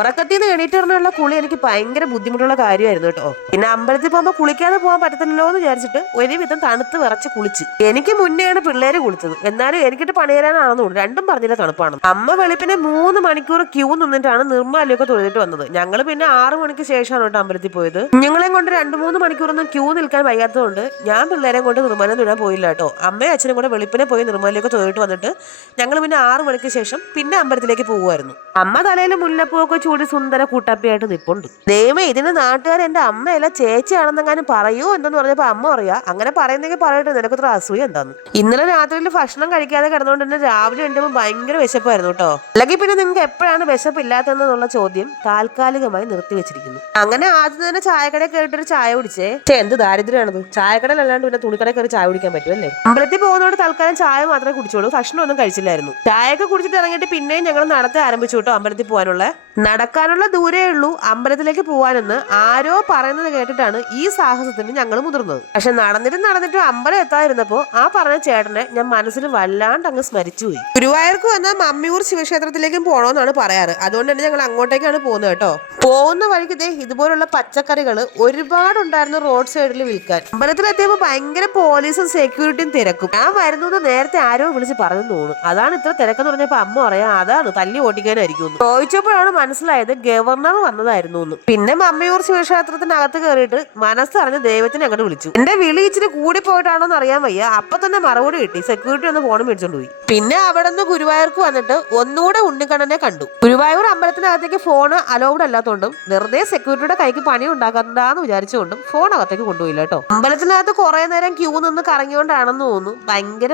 ഉറക്കത്തിൽ നിന്ന് എണീറ്റിറങ്ങാനുള്ള കുളി എനിക്ക് ഭയങ്കര ബുദ്ധിമുട്ടുള്ള കാര്യമായിരുന്നു കേട്ടോ. പിന്നെ അമ്പലത്തിൽ പോകുമ്പോൾ കുളിക്കാതെ പോകാൻ പറ്റത്തില്ലല്ലോ എന്ന് വിചാരിച്ചിട്ട് ഒരുവിധം തണുത്ത് വിറച്ച് കുളിച്ച്. എനിക്ക് മുന്നെയാണ് പിള്ളേര് കുളിച്ചത്. എന്നാലും എനിക്കിട്ട് പണിയരാനാണെന്ന് തോന്നുന്നു. രണ്ടും പറഞ്ഞില്ല തണുപ്പാണ്. അമ്മ വെളുപ്പിനെ 3 മണിക്കൂർ ക്യൂ നിന്നിട്ടാണ് നിർമ്മാലയൊക്കെ തൊഴുതിട്ട് വന്നത്. ഞങ്ങൾ പിന്നെ 6 മണിക്ക് ശേഷമാണ് കേട്ടോ അമ്പലത്തിൽ പോയത്. കുഞ്ഞുങ്ങളെയും കൊണ്ട് 2-3 മണിക്കൂറൊന്നും ക്യൂ നിൽക്കാൻ വയ്യാത്തതുകൊണ്ട് ഞാൻ പിള്ളേരെ കൊണ്ട് നിർമ്മാലയം തൊഴാൻ പോയില്ല കേട്ടോ. അമ്മയും അച്ഛനും കൂടെ വെളുപ്പിനെ പോയി നിർമ്മാലയൊക്കെ തൊഴുതിട്ട് വന്നിട്ട് ഞങ്ങൾ പിന്നെ 6 മണിക്ക് ശേഷം പിന്നെ അമ്പലത്തിലേക്ക് പോകുമായിരുന്നു. അമ്മ തലയിൽ മുല്ലപ്പൂവൊക്കെ ചൂടി സുന്ദര കൂട്ടാപ്പിയായിട്ട് നിപ്പുണ്ട്. ദൈവമേ, ഇതിന് നാട്ടുകാർ എന്റെ അമ്മയല്ല ചേച്ചിയാണെന്നെങ്ങാനും പറയൂ എന്തെന്ന് പറഞ്ഞപ്പോ അമ്മ പറയാ, അങ്ങനെ പറയുന്നെങ്കിൽ പറയട്ടെ, നിനക്കത്ര അസൂയ എന്താന്ന്. ഇന്നലെ രാത്രിയിൽ ഭക്ഷണം കഴിക്കാതെ കിടന്നുകൊണ്ട് തന്നെ രാവിലെ എണ്ടുമ്പോൾ ഭയങ്കര വിശപ്പായിരുന്നു കേട്ടോ. അല്ലെങ്കിൽ പിന്നെ നിങ്ങൾക്ക് എപ്പോഴാണ് വിശപ്പില്ലാത്തതെന്നുള്ള ചോദ്യം താൽക്കാലികമായി നിർത്തിവെച്ചിരിക്കുന്നു. അങ്ങനെ ആദ്യം തന്നെ ചായക്കടയിൽ കയറിയിട്ടൊരു ചായ കുടിച്ചേ. എന്ത് ദാരിദ്ര്യമാണത്, ചായക്കടയിൽ അല്ലാണ്ട് പിന്നെ തുണിക്കടയിൽ കയറി ചായ കുടിക്കാൻ പറ്റുമല്ലേ. അമ്പലത്തിൽ പോകുന്നതോട് തൽക്കാലം ചായ മാത്രമേ കുടിച്ചോളൂ, ഭക്ഷണം ഒന്നും കഴിച്ചില്ലായിരുന്നു. ചായയൊക്കെ കുടിച്ചിട്ട് ഇറങ്ങിയിട്ട് പിന്നെയും ഞങ്ങൾ നടത്തി ആരംഭിച്ചു കേട്ടോ. അമ്പലത്തിൽ പോകാനുള്ള നടക്കാനുള്ള ദൂരേ ഉള്ളൂ അമ്പലത്തിലേക്ക് പോവാനെന്ന് ആരോ പറയുന്നത് കേട്ടിട്ടാണ് ഈ സാഹസത്തിന് ഞങ്ങൾ മുതിർന്നത്. പക്ഷെ നടന്നിട്ടും അമ്പലം എത്താതിരുന്നപ്പോ ആ പറഞ്ഞ ചേട്ടനെ ഞാൻ മനസ്സിൽ വല്ലാണ്ട് അങ്ങ് സ്മരിച്ചുപോയി. ഗുരുവായൂർക്ക് വന്നാൽ മമ്മിയൂർ ശിവക്ഷേത്രത്തിലേക്കും പോകണമെന്നാണ് പറയാറ്. അതുകൊണ്ട് തന്നെ ഞങ്ങൾ അങ്ങോട്ടേക്കാണ് പോകുന്നത് കേട്ടോ. പോകുന്ന വഴിക്ക് ഇതുപോലുള്ള പച്ചക്കറികൾ ഒരുപാടുണ്ടായിരുന്നു റോഡ് സൈഡിൽ വിൽക്കാൻ. അമ്പലത്തിലെത്തിയപ്പോൾ ഭയങ്കര പോലീസും സെക്യൂരിറ്റിയും തിരക്കും. ഞാൻ വരുന്നത് നേരത്തെ ആരോ വിളിച്ച് പറഞ്ഞു തോന്നുന്നു. അതാണ് ഇത്ര തിരക്കെന്ന് പറഞ്ഞപ്പോ അമ്മ പറയാ അതാണ് തല്ലി ഓടിക്കാനായിരിക്കും. ചോദിച്ചപ്പോഴാണ് മനസ്സിലായത് ഗവർണർ വന്നതായിരുന്നു എന്ന്. പിന്നെ മമ്മിയൂർ ശിവക്ഷേത്രത്തിനകത്ത് കയറിയിട്ട് മനസ്സറിഞ്ഞ് ദൈവത്തിനെ അങ്ങോട്ട് വിളിച്ചു. എന്റെ വിളി ഇച്ചിരി കൂടി പോയിട്ടാണോ എന്ന് അറിയാൻ വയ്യ. അപ്പൊ തന്നെ മറുപടി കിട്ടി. സെക്യൂരിറ്റി ഒന്ന് ഫോൺ മേടിച്ചോണ്ട് പോയി. പിന്നെ അവിടെ നിന്ന് ഗുരുവായൂർക്ക് വന്നിട്ട് ഒന്നുകൂടെ ഉണ്ണിക്കണ്ണനെ കണ്ടു. ഗുരുവായൂർ അമ്പലത്തിനകത്തേക്ക് ഫോണ് അലൗഡ് അല്ലാത്തോണ്ടും വെറുതെ സെക്യൂരിറ്റിയുടെ കൈക്ക് പണി ഉണ്ടാക്കണ്ടെന്ന് വിചാരിച്ചുകൊണ്ടും ഫോൺ അകത്തേക്ക് കൊണ്ടുപോയില്ല കേട്ടോ. അമ്പലത്തിനകത്ത് കുറെ നേരം ക്യൂ നിന്ന് കറങ്ങിയോണ്ടാണെന്ന് തോന്നുന്നു ഭയങ്കര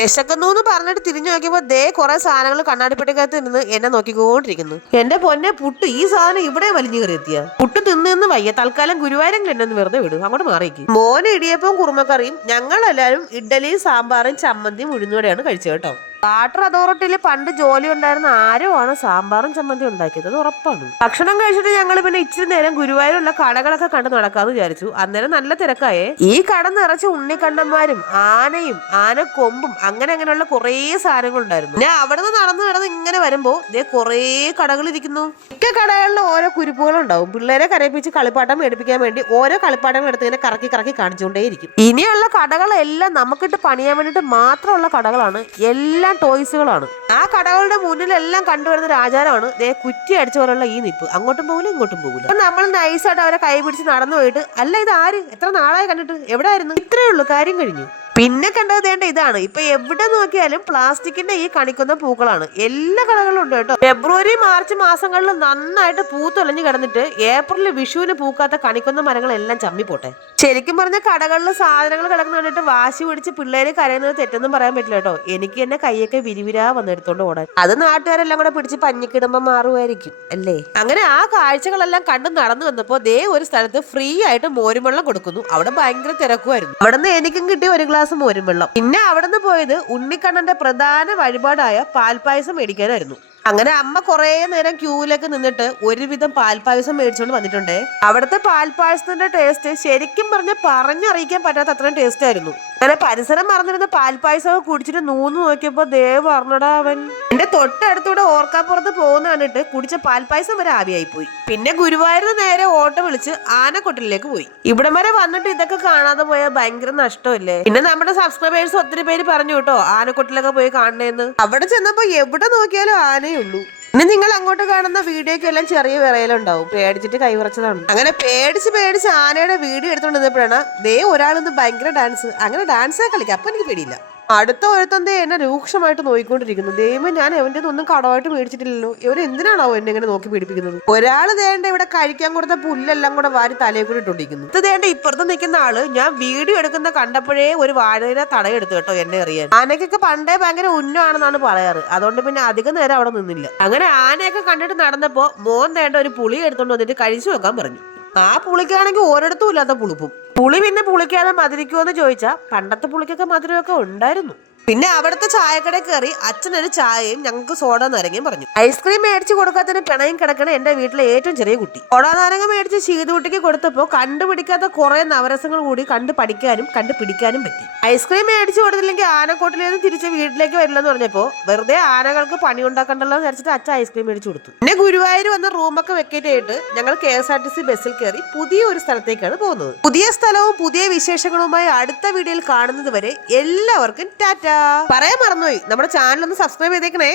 വിശക്കുന്നു എന്ന് പറഞ്ഞിട്ട് തിരിഞ്ഞു നോക്കിയപ്പോ കുറെ സാധനങ്ങൾ കണ്ണാടിപ്പെട്ടിക്കകത്ത് നിന്ന് എന്നെ നോക്കിക്കൊണ്ടിരിക്കുന്നു. എന്റെ പൊന്നെ പുട്ട്, ഈ സാധനം ഇവിടെ വലിഞ്ഞു കയറി എത്തിയ പുട്ട് തിന്നു വയ്യ. തൽക്കാലം ഗുരുവായൂരെങ്കിലും എന്നെ ഒന്ന് വെറുതെ വിടും, അങ്ങോട്ട് മാറിയേക്ക്. മോന് ഇടിയപ്പവും കുറുമക്കറിയും, ഞങ്ങളെല്ലാരും ഇഡ്ഡലിയും സാമ്പാറും ചമ്മന്തിയും ഉഴുന്നുവടെയാണ് കഴിച്ചത് കേട്ടോ. വാട്ടർ അതോറിറ്റിയിൽ പണ്ട് ജോലി ഉണ്ടായിരുന്ന ആരോ ആണ് സാമ്പാറും ചമ്മന്തി ഉണ്ടാക്കിയത്, അത് ഉറപ്പാണ്. ഭക്ഷണം കഴിച്ചിട്ട് ഞങ്ങൾ പിന്നെ ഇച്ചിരി നേരം ഗുരുവായൂരുള്ള കടകളൊക്കെ കണ്ട് നടക്കാന്ന് വിചാരിച്ചു. അന്നേരം നല്ല തിരക്കായേ. ഈ കട നിറച്ച് ഉണ്ണിക്കണ്ണന്മാരും ആനയും ആനക്കൊമ്പും അങ്ങനെയുള്ള കുറേ സാധനങ്ങൾ ഉണ്ടായിരുന്നു. ഞാൻ അവിടെ നിന്ന് നടന്ന് ഇങ്ങനെ വരുമ്പോ കുറേ കടകൾ ഇരിക്കുന്നു. മിക്ക കടകളിൽ ഓരോ കുരിപ്പുകളുണ്ടാവും. പിള്ളേരെ കരയിപ്പിച്ച് കളിപ്പാട്ടം മേടിപ്പിക്കാൻ വേണ്ടി ഓരോ കളിപ്പാട്ടങ്ങൾ എടുത്ത് ഇങ്ങനെ കറക്കി കുടിച്ചുകൊണ്ടേയിരിക്കും. ഇനിയുള്ള കടകളെല്ലാം നമുക്കിട്ട് പണിയാൻ വേണ്ടിട്ട് മാത്രമുള്ള കടകളാണ്. എല്ലാം ടോയ്സുകളാണ്. ആ കടകളുടെ മുന്നിലെല്ലാം കണ്ടുവരുന്ന ആചാരമാണ് കുറ്റി അടിച്ചവരുള്ള ഈ നിപ്പ്. അങ്ങോട്ടും പോകില്ല ഇങ്ങോട്ടും പോകില്ല. അപ്പൊ നമ്മൾ നൈസായിട്ട് അവരെ കൈ പിടിച്ച് നടന്നു പോയിട്ട്, അല്ല ഇത് ആര്, എത്ര നാളായി കണ്ടിട്ട്, എവിടെ ആയിരുന്നു, ഇത്രയേ ഉള്ളൂ, കാര്യം കഴിഞ്ഞു. പിന്നെ കണ്ടത് ഇതാണ്. ഇപ്പൊ എവിടെ നോക്കിയാലും പ്ലാസ്റ്റിക്കിന്റെ ഈ കണിക്കുന്ന പൂക്കളാണ്. എല്ലാ കടകളിലും ഉണ്ട് കേട്ടോ. ഫെബ്രുവരി മാർച്ച് മാസങ്ങളിൽ നന്നായിട്ട് പൂത്തൊലഞ്ഞു കിടന്നിട്ട് ഏപ്രിൽ വിഷുവിന് പൂക്കാത്ത കണിക്കുന്ന മരങ്ങളെല്ലാം ചമ്മിപ്പോട്ടെ. ശരിക്കും പറഞ്ഞ കടകളിൽ സാധനങ്ങൾ കിടക്കുന്ന കണ്ടിട്ട് വാശി പിടിച്ച് പിള്ളേര് കരയുന്നത് തെറ്റൊന്നും പറയാൻ പറ്റില്ല കേട്ടോ. എനിക്ക് എന്നെ കൈയൊക്കെ വിരിവിരാ വന്നെടുത്തോണ്ട് ഓടാൻ. അത് നാട്ടുകാരെല്ലാം കൂടെ പിടിച്ച് പഞ്ഞിക്കിടുമ്പോ മാറുമായിരിക്കും അല്ലേ. അങ്ങനെ ആ കാഴ്ചകളെല്ലാം കണ്ട് നടന്നു വന്നപ്പോ ഒരു സ്ഥലത്ത് ഫ്രീ ആയിട്ട് മോരുവെള്ളം കൊടുക്കുന്നു. അവിടെ ഭയങ്കര തിരക്കുമായിരുന്നു. അവിടെ നിന്ന് എനിക്കും കിട്ടിയ ഒരു ഗ്ലാസ് മോരും വെള്ളം. പിന്നെ അവിടെ നിന്ന് പോയത് ഉണ്ണിക്കണ്ണന്റെ പ്രധാന വഴിപാടായ പാൽപ്പായസം മേടിക്കാനായിരുന്നു. അങ്ങനെ അമ്മ കുറെ നേരം ക്യൂവിലേക്ക് നിന്നിട്ട് ഒരുവിധം പാൽപ്പായസം മേടിച്ചോണ്ട് വന്നിട്ടുണ്ട്. അവിടുത്തെ പാൽപ്പായസത്തിന്റെ ടേസ്റ്റ് ശരിക്കും പറഞ്ഞറിയിക്കാൻ പറ്റാത്ത അത്രയും ടേസ്റ്റ് ആയിരുന്നു. അങ്ങനെ പരിസരം മറന്നിരുന്ന പാൽപ്പായസം കുടിച്ചിട്ട് നോക്കിയപ്പോ പറഞ്ഞടാ അവൻ. എന്റെ തൊട്ടടുത്തൂടെ ഓർക്കാപ്പുറത്ത് പോകുന്ന കണ്ടിട്ട് കുടിച്ച പാൽപ്പായസം വരെ ആവിയായി പോയി. പിന്നെ ഗുരുവായൂരിന് നേരെ ഓട്ടോ വിളിച്ച് ആനക്കൊട്ടിലേക്ക് പോയി. ഇവിടെ വരെ വന്നിട്ട് ഇതൊക്കെ കാണാതെ പോയാൽ ഭയങ്കര നഷ്ടമല്ലേ. പിന്നെ നമ്മുടെ സബ്സ്ക്രൈബേഴ്സ് ഒത്തിരി പേര് പറഞ്ഞു കേട്ടോ ആനക്കൊട്ടിലൊക്കെ പോയി കാണണേന്ന്. അവിടെ ചെന്നപ്പോ എവിടെ നോക്കിയാലും ആനയുള്ളൂ. ഇനി നിങ്ങൾ അങ്ങോട്ട് കാണുന്ന വീഡിയോക്ക് എല്ലാം ചെറിയ വിറയലുണ്ടാവും. പേടിച്ചിട്ട് കൈവിറച്ചതാണ്. അങ്ങനെ പേടിച്ച് ആനയുടെ വീഡിയോ എടുത്തോണ്ടിരുന്നപ്പോഴാണ് ഒരാളൊന്ന് ഭയങ്കര ഡാൻസ്. അങ്ങനെ ഡാൻസ് കളിക്കാം. അപ്പൊ എനിക്ക് പേടിയില്ല. അടുത്ത ഒരുത്തന്തേ എന്നെ രൂക്ഷമായിട്ട് നോക്കിക്കൊണ്ടിരിക്കുന്നു. ദൈവം, ഞാൻ എവന്റെ ഒന്നും കടമായിട്ട് മേടിച്ചിട്ടില്ലല്ലോ. ഇവർ എന്തിനാണാവോ എന്നെ ഇങ്ങനെ നോക്കി പീഡിപ്പിക്കുന്നത്. ഒരാള് ഇവിടെ കഴിക്കാൻ കൊടുത്ത പുല്ലെല്ലാം കൂടെ വാരി തലയെ കൂടി ഇട്ടോണ്ടിരിക്കുന്നു. ഇത് ഇപ്പുറത്ത് നിൽക്കുന്ന ആള് ഞാൻ വീഡിയോ എടുക്കുന്ന കണ്ടപ്പോഴേ ഒരു വാഴയില തടയെടുത്തു കേട്ടോ എന്നെ അറിയാൻ. ആനയ്ക്കൊക്കെ പണ്ടേ ഭയങ്കര ഉന്നമാണെന്നാണ് പറയാറ്. അതുകൊണ്ട് പിന്നെ അധികം നേരം അവിടെ നിന്നില്ല. അങ്ങനെ ആനയൊക്കെ കണ്ടിട്ട് നടന്നപ്പോ മോൻ ഒരു പുളി എടുത്തോണ്ട് വന്നിട്ട് കഴിച്ചു വെക്കാൻ പറഞ്ഞു. ആ പുളിക്കാണെങ്കിൽ ഒരിടത്തും ഇല്ലാത്ത പുളിപ്പും. പുളി പിന്നെ പുളിക്കാതെ മധുരിക്കുമെന്ന് ചോദിച്ചാ പണ്ടത്തെ പുളിക്കൊക്കെ മധുരമൊക്കെ ഉണ്ടായിരുന്നു. പിന്നെ അവിടുത്തെ ചായക്കടയിൽ കയറി അച്ഛനൊരു ചായയും ഞങ്ങൾക്ക് സോഡ നാരങ്ങയും പറഞ്ഞു. ഐസ്ക്രീം മേടിച്ച് കൊടുക്കാത്തതിന് പിണയും കിടക്കണ എന്റെ വീട്ടിലെ ഏറ്റവും ചെറിയ കുട്ടി. സോഡ നാരങ്ങ മേടിച്ച് ശീതുകുട്ടിക്ക് കൊടുത്തപ്പോൾ കണ്ടുപിടിക്കാത്ത കുറെ നവരസങ്ങൾ കൂടി കണ്ടു പഠിക്കാനും കണ്ടുപിടിക്കാനും പറ്റി. ഐസ്ക്രീം മേടിച്ച് കൊടുത്തില്ലെങ്കിൽ ആനക്കോട്ടിൽ നിന്ന് തിരിച്ച് വീട്ടിലേക്ക് വരില്ലെന്ന് പറഞ്ഞപ്പോൾ വെറുതെ ആനകൾക്ക് പണി ഉണ്ടാക്കണ്ടല്ലോ എന്ന് വിചാരിച്ചിട്ട് അച്ഛൻ ഐസ്ക്രീം മേടിച്ചു കൊടുത്തു. പിന്നെ ഗുരുവായൂർ വന്ന് റൂമൊക്കെ വെക്കേറ്റ് ആയിട്ട് ഞങ്ങൾ KSRTC ബസ്സിൽ കയറി പുതിയ ഒരു സ്ഥലത്തേക്കാണ് പോകുന്നത്. പുതിയ സ്ഥലവും പുതിയ വിശേഷങ്ങളുമായി അടുത്ത വീഡിയോയിൽ കാണുന്നത് വരെ എല്ലാവർക്കും ടാറ്റ. പറയാൻ മറന്നുപോയി, നമ്മുടെ ചാനൽ ഒന്ന് സബ്സ്ക്രൈബ് ചെയ്തേക്കണേ.